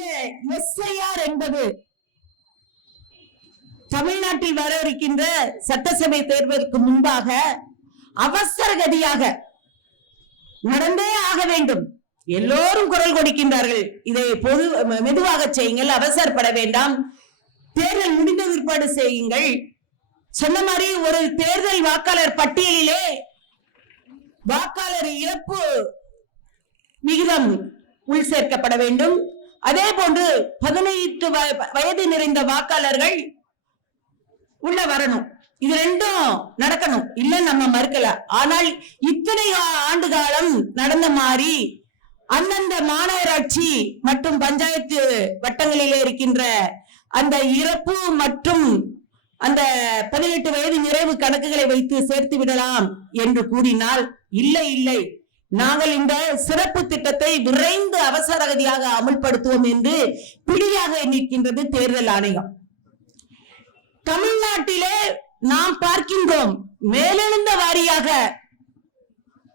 இந்த எஸ்ஐஆர் என்பது தமிழ்நாட்டில் வர இருக்கின்ற சட்டசபை தேர்தலுக்கு முன்பாக அவசர கதியாக நடந்தே ஆக வேண்டும். எல்லோரும் குரல் கொடுக்கின்றார்கள், இதை மெதுவாக செய்யுங்கள், அவசரப்பட வேண்டாம், தேர்தல் முடிந்த ஏற்பாடு செய்யுங்கள். சொன்ன மாதிரி ஒரு தேர்தல் வாக்காளர் பட்டியலிலே வாக்காளர் இழப்பு விகிதம் உள் சேர்க்கப்பட வேண்டும். அதே போன்று 18 வயது நிறைந்த வாக்காளர்கள் உள்ள வரணும். இது ரெண்டும் நடக்கணும், இல்ல நம்ம மறுக்கல. ஆனால் இத்தனை ஆண்டு காலம் நடந்த மாதிரி அந்தந்த மாநகராட்சி மற்றும் பஞ்சாயத்து வட்டங்களிலே இருக்கின்ற அந்த இறப்பு மற்றும் அந்த 18 வயது நிறைவு கணக்குகளை வைத்து சேர்த்து விடலாம் என்று கூறினால், இல்லை இல்லை, நாங்கள் இந்த சிறப்பு திட்டத்தை விரைந்து அவசர கதியாக அமல்படுத்துவோம் என்று பிடியாக நிற்கின்றது தேர்தல் ஆணையம். தமிழ்நாட்டிலே நாம் பார்க்கின்றோம், மேலெழுந்த வாரியாக,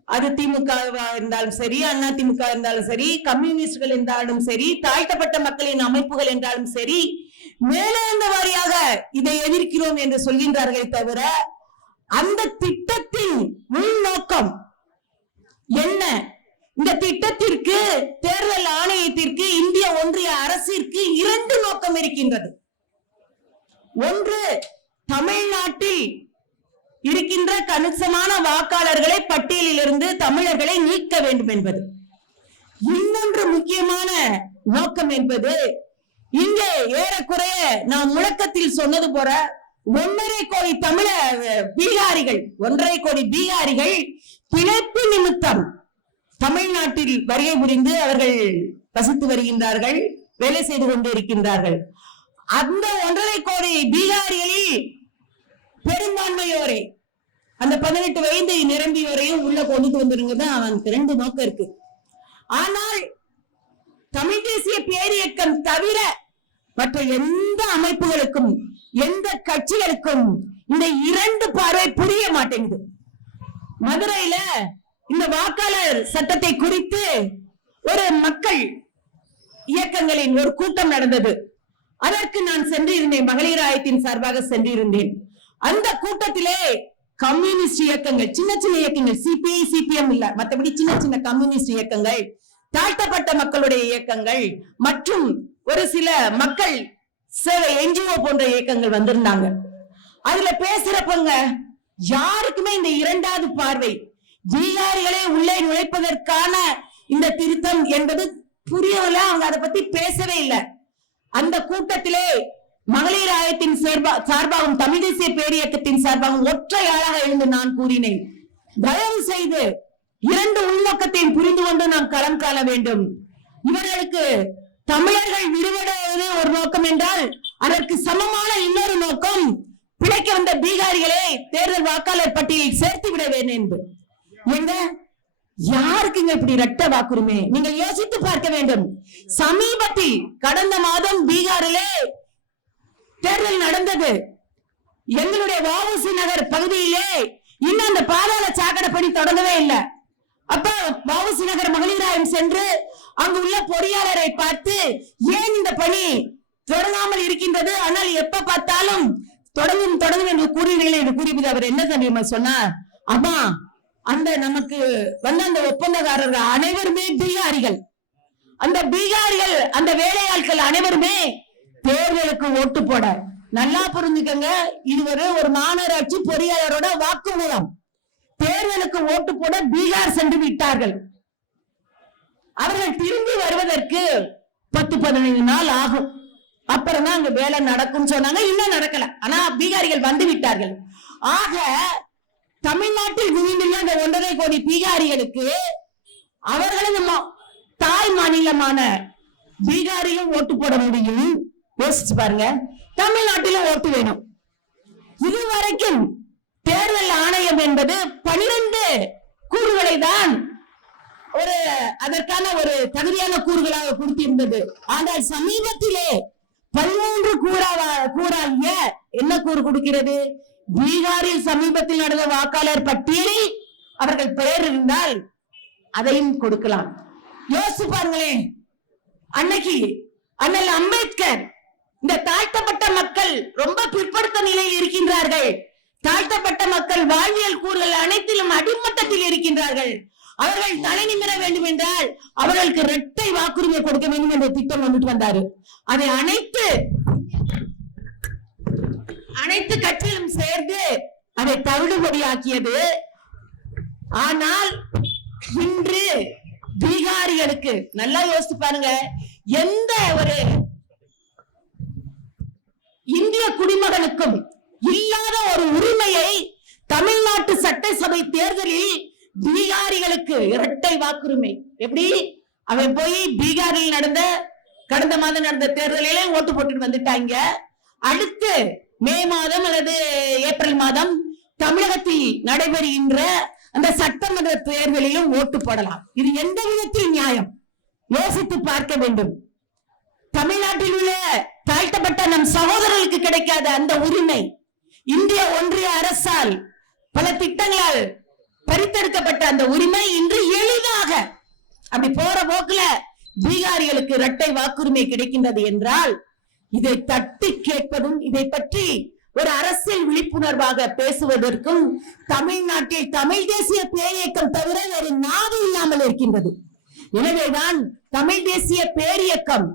அது திமுக இருந்தாலும் சரி, அண்ணா திமுக இருந்தாலும் சரி, கம்யூனிஸ்டுகள் இருந்தாலும் சரி, தாழ்த்தப்பட்ட மக்களின் அமைப்புகள் என்றாலும் சரி, மேலெழுந்த வாரியாக இதை எதிர்க்கிறோம் என்று சொல்கின்றார்களே தவிர அந்த திட்டத்தின் உள்நோக்கம் என்ன? இந்த திட்டத்திற்கு, தேர்தல் ஆணையத்திற்கு, இந்திய ஒன்றிய அரசிற்கு 2 நோக்கம் இருக்கின்றது. ஒன்று, தமிழ்நாட்டில் இருக்கின்ற கணிசமான வாக்காளர்களை பட்டியலில் இருந்து தமிழர்களை நீக்க வேண்டும் என்பது. இன்னொன்று முக்கியமான நோக்கம் என்பது, இங்கே ஏறக்குறைய நாம் முழக்கத்தில் சொன்னது போல 1.5 கோடி பீகாரிகள் 1.5 கோடி பீகாரிகள் பிழைப்பு நிமித்தம் தமிழ்நாட்டில் வருகை புரிந்து அவர்கள் வசித்து வருகின்றார்கள், வேலை செய்து கொண்டு இருக்கின்றார்கள். அந்த 1.5 கோடி பீகாரிகளில் பெரும்பான்மையோரை, அந்த 18 வயது நிரம்பியோரையும் உள்ள கொண்டு வந்துருங்க. அவனுக்கு 2 நோக்கம் இருக்கு. ஆனால் தமிழ் தேசிய பேரியக்கம் தவிர மற்ற எந்த அமைப்புகளுக்கும், எந்த கட்சிகளுக்கும் இந்த 2 பார்வை புரிய மாட்டேங்குது. மதுரையில இந்த வாக்காளர் சட்டத்தை குறித்து ஒரு மக்கள் இயக்கங்களின் ஒரு கூட்டம் நடந்தது. அதற்கு நான் சென்றிருந்தேன், மகளிர் ஆயத்தின் சார்பாக சென்றிருந்தேன். அந்த கூட்டத்திலே கம்யூனிஸ்ட் இயக்கங்கள், சின்ன சின்ன இயக்கங்கள், சிபிஐ சிபிஎம் இல்ல, மற்றபடி சின்ன சின்ன கம்யூனிஸ்ட் இயக்கங்கள், தாழ்த்தப்பட்ட மக்களுடைய இயக்கங்கள் மற்றும் ஒரு சில மக்கள் சேவை என்ஜிஓ போன்ற இயக்கங்கள் வந்திருந்தாங்க. அதுல பேசுறப்பங்க யாருக்குமே இந்த 2வது பார்வை, பீகாரிகளே உள்ளே நுழைப்பதற்கான இந்த திருத்தம் என்பது புரியல. அவங்க அதை பத்தி பேசவே இல்லை. அந்த கூட்டத்திலே மகளிர் ஆயத்தின் சார்பாகவும் தமிழ் தேசிய பேரியக்கத்தின் சார்பாகவும் ஒற்றையாளாக எழுந்து நான் கூறினேன், தயவு செய்து 2 உள்நோக்கத்தையும் புரிந்து கொண்டு நாம் களம் காண வேண்டும். இவர்களுக்கு தமிழர்கள் விடுபடுவது ஒரு நோக்கம் என்றால், அதற்கு சமமான இன்னொரு நோக்கம் பிழைக்க வந்த பீகாரிகளை தேர்தல் வாக்காளர் பட்டியலில் சேர்த்து விட வேண்டும் என்று. எங்க யாருக்குங்க இப்படி இரட்ட வாக்குரிமை? நீங்கள் யோசித்து பார்க்க வேண்டும். சமீபத்தில் கடந்த மாதம் பீகாரிலே தேர்தல் நடந்தது. எங்களுடைய வஉசி நகர் பகுதியிலே இன்னும் அந்த பாதாள சாக்கடை பணி தொடங்கவே இல்லை. அப்ப வஉசி நகர் மகளிராயம் சென்று அங்கு உள்ள பொறியாளரை பார்த்து, ஏன் இந்த பணி தொடங்காமல் இருக்கின்றது, ஆனால் எப்ப பார்த்தாலும் தொடங்கும் தொடங்கும் என்று கூறுகிறீர்கள் என்று கூறியது. அவர் என்ன தெரியுமா சொன்னார்? அம்மா, அந்த நமக்கு வந்த அந்த ஒப்பந்தக்காரர்கள் அனைவருமே பீகாரிகள். அந்த பீகாரிகள், அந்த வேலையாட்கள் அனைவருமே தேர்தலுக்கு ஓட்டு போட, நல்லா புரிஞ்சுக்கங்க, இதுவரை ஒரு மாநகராட்சி பொறியாளரோட வாக்குமூலம், தேர்தலுக்கு ஓட்டு போட பீகார் சென்று விட்டார்கள். அவர்கள் திரும்பி வருவதற்கு 10-15 நாள் ஆகும். அப்புறம் தான் அங்க வேலை நடக்கும் சொன்னாங்க. இன்னும் நடக்கல, ஆனா பீகாரிகள் வந்து விட்டார்கள். ஆக தமிழ்நாட்டில் குவிந்துள்ள அந்த 1.5 கோடி பீகாரிகளுக்கு அவர்களும் தாய் மாநிலமான பீகாரிலும் ஓட்டு போட முடியும். யோசிச்சு பாருங்க, தமிழ்நாட்டிலும் ஓட்டு வேணும். இதுவரைக்கும் தேர்தல் ஆணையம் என்பது 12 கூறுகளை தான் அதற்கான ஒரு தகுதியான கூறுகளாக கொடுத்திருந்தது. ஆனால் சமீபத்திலே 13 கூறாகிய என்ன கூறு கொடுக்கிறது? பீகாரில் சமீபத்தில் நடந்த வாக்காளர் பட்டியலில் அவர்கள் பெயர் இருந்தால் அதையும் கொடுக்கலாம். யோசிச்சு பாருங்களேன், அன்னைக்கு அண்ணல் அம்பேத்கர் இந்த தாழ்த்தப்பட்ட மக்கள் ரொம்ப பிற்படுத்த நிலையில் இருக்கின்றார்கள். தாழ்த்தப்பட்ட மக்கள் வாழ்வியல் கூறுகள் அனைத்திலும் அடிமட்டத்தில் இருக்கின்றார்கள். அவர்கள் தலை நிமிர வேண்டும் என்றால் அவர்களுக்கு இரட்டை வாக்குரிமை கொடுக்க வேண்டும் என்ற திட்டம் கொண்டுட்டு வந்தாரு. அதை அனைத்து கட்சியிலும் சேர்ந்து அதை தவிடுபடியாக்கியது. ஆனால் இன்று பீகாரிகளுக்கு நல்லா யோசித்து பாருங்க, எந்த ஒரு இந்திய குடிமகனுக்கும் இல்லாத ஒரு உரிமையை தமிழ்நாட்டு சட்டசபை தேர்தலில் பீகாரிகளுக்கு இரட்டை வாக்குரிமை. எப்படி? அவன் போய் பீகாரில் கடந்த மாதம் நடந்த தேர்தலிலே ஓட்டு போட்டு வந்துட்டாங்க. அடுத்து மே மாதம் அல்லது ஏப்ரல் மாதம் தமிழகத்தில் நடைபெறுகின்ற அந்த சட்டமன்ற தேர்தலிலும் ஓட்டு போடலாம். இது எந்த விதத்தில் நியாயம்? யோசித்து பார்க்க வேண்டும். தமிழ்நாட்டில் உள்ள தாழ்த்தப்பட்ட நம் சகோதரர்களுக்கு கிடைக்காத அந்த உரிமை இந்திய ஒன்றிய அரசால் பல திட்டங்களால் பறித்தெடுக்கப்பட்ட அந்த உரிமை இன்று எளிதாக அப்படி போற போக்குல பீகாரிகளுக்கு இரட்டை வாக்குரிமை கிடைக்கின்றது என்றால் இதை தட்டி கேட்பதும் இதை பற்றி ஒரு அரசியல் விழிப்புணர்வாக பேசுவதற்கும் தமிழ்நாட்டில் தமிழ் தேசிய பேரியக்கம் தவிர வேறு நாடு இல்லாமல் இருக்கின்றது. எனவேதான் தமிழ் தேசிய பேரியக்கம்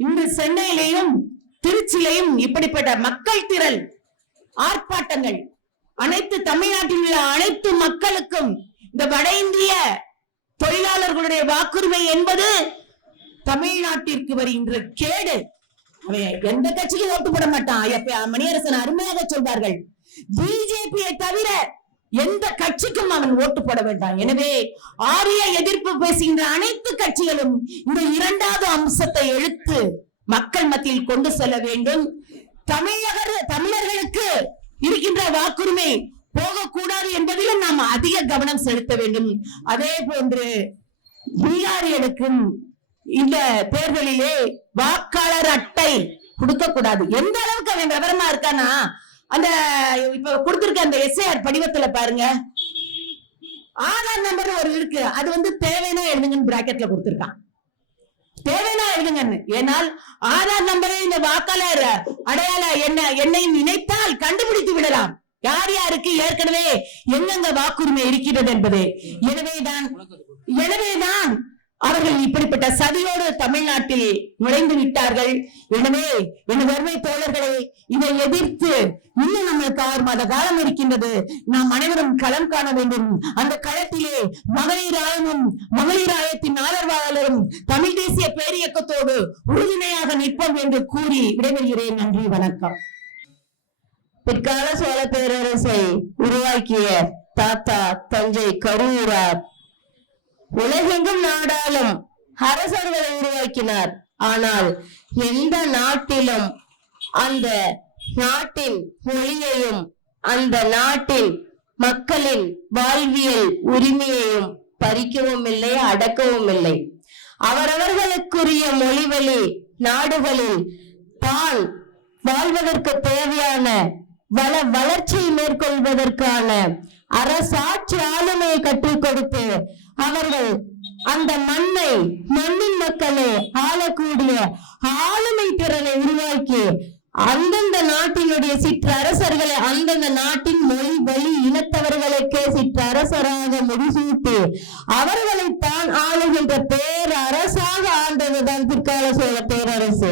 இன்று சென்னையிலேயும் திருச்சியிலையும் இப்படிப்பட்ட மக்கள் திரள் ஆர்ப்பாட்டங்கள் அனைத்து தமிழ்நாட்டில் உள்ள அனைத்து மக்களுக்கும் இந்த வட இந்திய தொழிலாளர்களுடைய வாக்குரிமை என்பது தமிழ்நாட்டிற்கு வருகின்ற கேடு. எந்த கட்சிக்கு ஓட்டு போட மாட்டான். மணியரசன் அருமையாக சொல்வார்கள், பிஜேபியை தவிர எந்த கட்சிக்கும் அவன் ஓட்டு போட வேண்டாம். எனவே ஆரிய எதிர்ப்பு பேசுகின்ற அனைத்து கட்சிகளும் இந்த இரண்டாவது அம்சத்தை எடுத்து மக்கள் மத்தியில் கொண்டு செல்ல வேண்டும். தமிழர்களுக்கு இருக்கின்ற வாக்குரிமை போகக்கூடாது என்பதிலும் நாம் அதிக கவனம் செலுத்த வேண்டும். அதே போன்று பீகாரிகளுக்கும் இந்த தேர்தலிலே வாக்காளர் அட்டை கொடுக்க கூடாது. எந்த அளவுக்கு அவன் விவரமா இருக்கானா, அந்த இப்ப கொடுத்திருக்க அந்த எஸ்ஐஆர் படிவத்துல பாருங்க, ஆதார் நம்பர் ஒரு இருக்கு, அது தேவைன்னா எழுதுங்கன்னு பிராக்கெட்ல கொடுத்திருக்கான். தேவைன்னா எழுதுங்கன்னு. ஏனால் ஆதார் நம்பரை இந்த வாக்காளர் அடையாள எண்ணையும் இணைத்தால் கண்டுபிடித்து விடலாம் யார் யாருக்கு ஏற்கனவே எங்கெங்க வாக்குரிமை இருக்கிறது என்பது. எனவேதான் அவர்கள் இப்படிப்பட்ட சதியோடு தமிழ்நாட்டில் நுழைந்து விட்டார்கள். எனவே எனது அருமை தோழர்களை, இதை எதிர்த்து இன்னும் நம்மளுக்கு 6 மாத காலம் இருக்கின்றது. நாம் அனைவரும் களம் காண வேண்டும். அந்த களத்திலே மகளிர் ஆயத்தின் ஆதரவாளரும் தமிழ் தேசிய பேரியக்கத்தோடு உறுதுணையாக நிற்போம் என்று கூறி விடைபெறுகிறேன். நன்றி, வணக்கம். பிற்கால சோழ பேரரசை உருவாக்கிய தாத்தா தஞ்சை கரூரார் உலகெங்கும் நாடாளும் அரசர்களை உருவாக்கினார். ஆனால் எந்த நாட்டிலும் அந்த நாட்டின் மொழியையும் அந்த நாட்டின் மக்களின் வாழ்வியல் உரிமையையும் பறிக்கவும் இல்லை, அடக்கவும் இல்லை. அவரவர்களுக்குரிய மொழிவழி நாடுகளில் தான் வாழ்வதற்கு தேவையான வளர்ச்சியை மேற்கொள்வதற்கான அரசாட்சி ஆளுமையை கற்றுக் கொடுத்து அவர்கள் அந்த மண்ணின் மக்களை ஆளக்கூடிய ஆளுமை திறனை உருவாக்கி அந்தந்த நாட்டினுடைய சிற்றரசர்களை அந்தந்த நாட்டின் மொழி வழி இனத்தவர்களுக்கே சிற்றரசராக முடிசூட்டி அவர்களைத்தான் ஆளுகின்ற பேரரசாக ஆண்டதுதான் பிற்கால சோழ பேரரசு.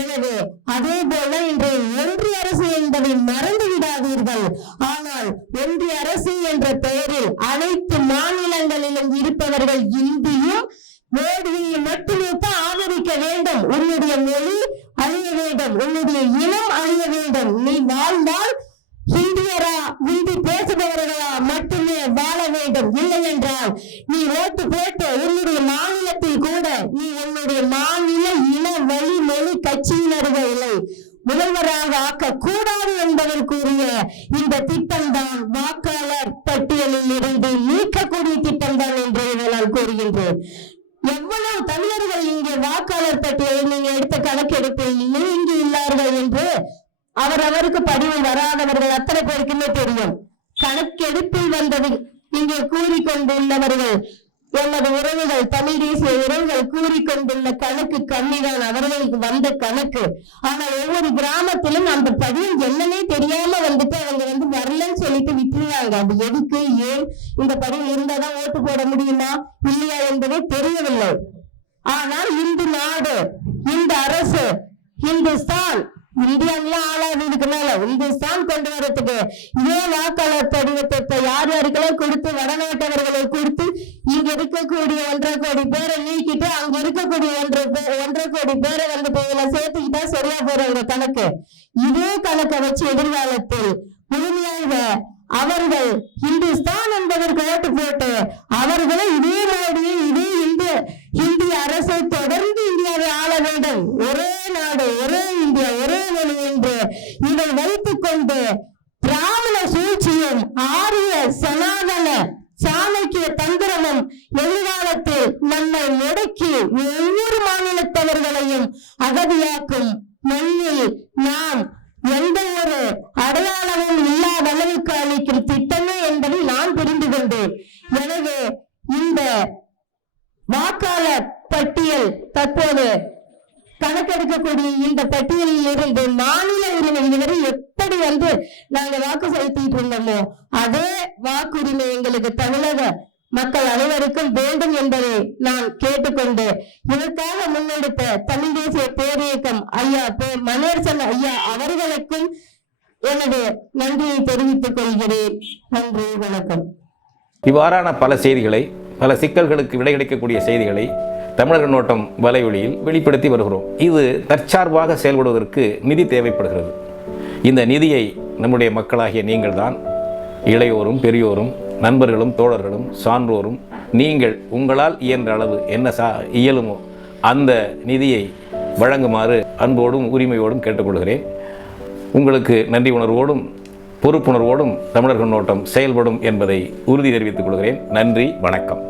எனவே அதே போல இன்று ஒன்றிய அரசு என்பதை மறந்து விடாதீர்கள். ஆனால் ஒன்றிய அரசு என்ற பெயரில் அனைத்து மாநிலங்களிலும் இருப்பவர்கள் இந்தியும் மோடியை மட்டுமே ஆதரிக்க வேண்டும். உன்னுடைய மொழி அழிய வேண்டும், உன்னுடைய இனம் அழிய வேண்டும். நீ வாழ்ந்தால் இந்தியரா இந்தி பேசுபவர்களா மட்டுமே வாழ வேண்டும். இல்லை என்றால் நீ ஓட்டு போட்டு உன்னுடைய மாநிலத்தில் கூட நீ உன்னுடைய மாநில இன வழி மொழி கட்சியினர்களை முதல்வராக ஆக்க கூடாது என்பதற்குரிய இந்த திட்டம் தான் வாக்காளர் பட்டியலில் இருந்து நீக்கக்கூடிய திட்டம் தான் என்று நான் கூறுகின்றேன். எவ்வளவு தமிழர்கள் இங்கே வாக்காளர் பட்டியலில் நீங்க எடுத்த கணக்கெடுப்பில் நீங்கி உள்ளார்கள் என்று அவரவருக்கு பதிவு வராதவர்கள் அத்தனை பேருக்குமே தெரியும். கணக்கெடுப்பில் வந்தது இங்கே கூறிக்கொண்டுள்ளவர்கள் எமது உறவுகள், தமிழ் தேசிய உறவுகள் கூறிக்கொண்டுள்ள கணக்கு கம்மிதான் அவர்களுக்கு வந்த கணக்கு. ஆனா ஒவ்வொரு கிராமத்திலும் அந்த பதிவு என்னன்னே தெரியாம வந்துட்டு அவங்க வரலன்னு சொல்லிட்டு விட்டுருவாங்க. அது எதுக்கு, ஏன் இந்த பதிவு இருந்தாதான் ஓட்டு போட முடியுமா இல்லையா என்பதே தெரியவில்லை. ஆனால் இந்த நாடு, இந்த அரசு, இந்துஸ்தான், இந்தியாவிலாம் ஆளாததுக்குனால இந்துஸ்தான் கொண்டு வரதுக்கு இதே வாக்காளர் படிவத்தை யார் யாருக்கெல்லாம் கொடுத்து, வடநாட்டவர்களை கொடுத்து, இங்க இருக்கக்கூடிய 1.5 கோடி பேரை நீக்கிட்டு அங்க இருக்கக்கூடிய 1.5 கோடி பேரை இதுல சேர்த்துக்கிட்டா சரியா போற கணக்கு. இதே கணக்கை வச்சு எதிர்காலத்தில் முழுமையாக அவர்கள் இந்துஸ்தான் என்பதற்கு ஓட்டு போட்டு அவர்களை இதே மோடியை, இதே இந்திய அரசை தொடர்ந்து இந்தியாவை ஆள வேண்டும், ஒரே நாடு, ஒரே இந்தியா, ஒரே மொழி என்று இதை வைத்துக் கொண்டு பிராமண சூழ்ச்சியும் ஆரிய சனாதன சாணக்கிய தந்திரமும் எதிர்காலத்தில் நம்மை முடக்கி ஒவ்வொரு மாநிலத்தவர்களையும் அகதியாக்கும் மண்ணில் நாம் எந்த ஒரு அடையாளமும் இல்லாத அளவுக்கு அளிக்கும் திட்டமே என்பதை நான் புரிந்து கொண்டேன். எனவே இந்த வாக்காளர் பட்டியல் தற்போது கணக்கெடுக்கக்கூடிய இந்த பட்டியலில் இருந்து மாநில உரிமை இதுவரை எப்படி நாங்க வாக்கு செலுத்திட்டு இருந்தோமோ அதே வாக்குரிமை எங்களுக்கு தமிழக மக்கள் அனைவருக்கும் வேண்டும் என்பதை நான் கேட்டுக்கொண்டு இதற்காக முன்னெடுத்த தமிழ் தேசிய பேரியக்கம் ஐயா மணியரசன் ஐயா அவர்களுக்கும் எனது நன்றியை தெரிவித்துக் கொள்கிறேன். நன்றி, வணக்கம். இவ்வாறான பல செய்திகளை, பல சிக்கல்களுக்கு விடை கிடைக்கக்கூடிய செய்திகளை தமிழர் கண்ணோட்டம் வலைவழியில் வெளிப்படுத்தி வருகிறோம். இது தற்சார்பாக செயல்படுவதற்கு நிதி தேவைப்படுகிறது. இந்த நிதியை நம்முடைய மக்களாகிய நீங்கள் தான், இளையோரும் பெரியோரும் நண்பர்களும் தோழர்களும் சான்றோரும் நீங்கள் உங்களால் இயன்ற அளவு என்ன இயலுமோ அந்த நிதியை வழங்குமாறு அன்போடும் உரிமையோடும் கேட்டுக்கொள்கிறேன். உங்களுக்கு நன்றி உணர்வோடும் பொறுப்புணர்வோடும் தமிழர் கண்ணோட்டம் செயல்படும் என்பதை உறுதி தெரிவித்துக் கொள்கிறேன். நன்றி, வணக்கம்.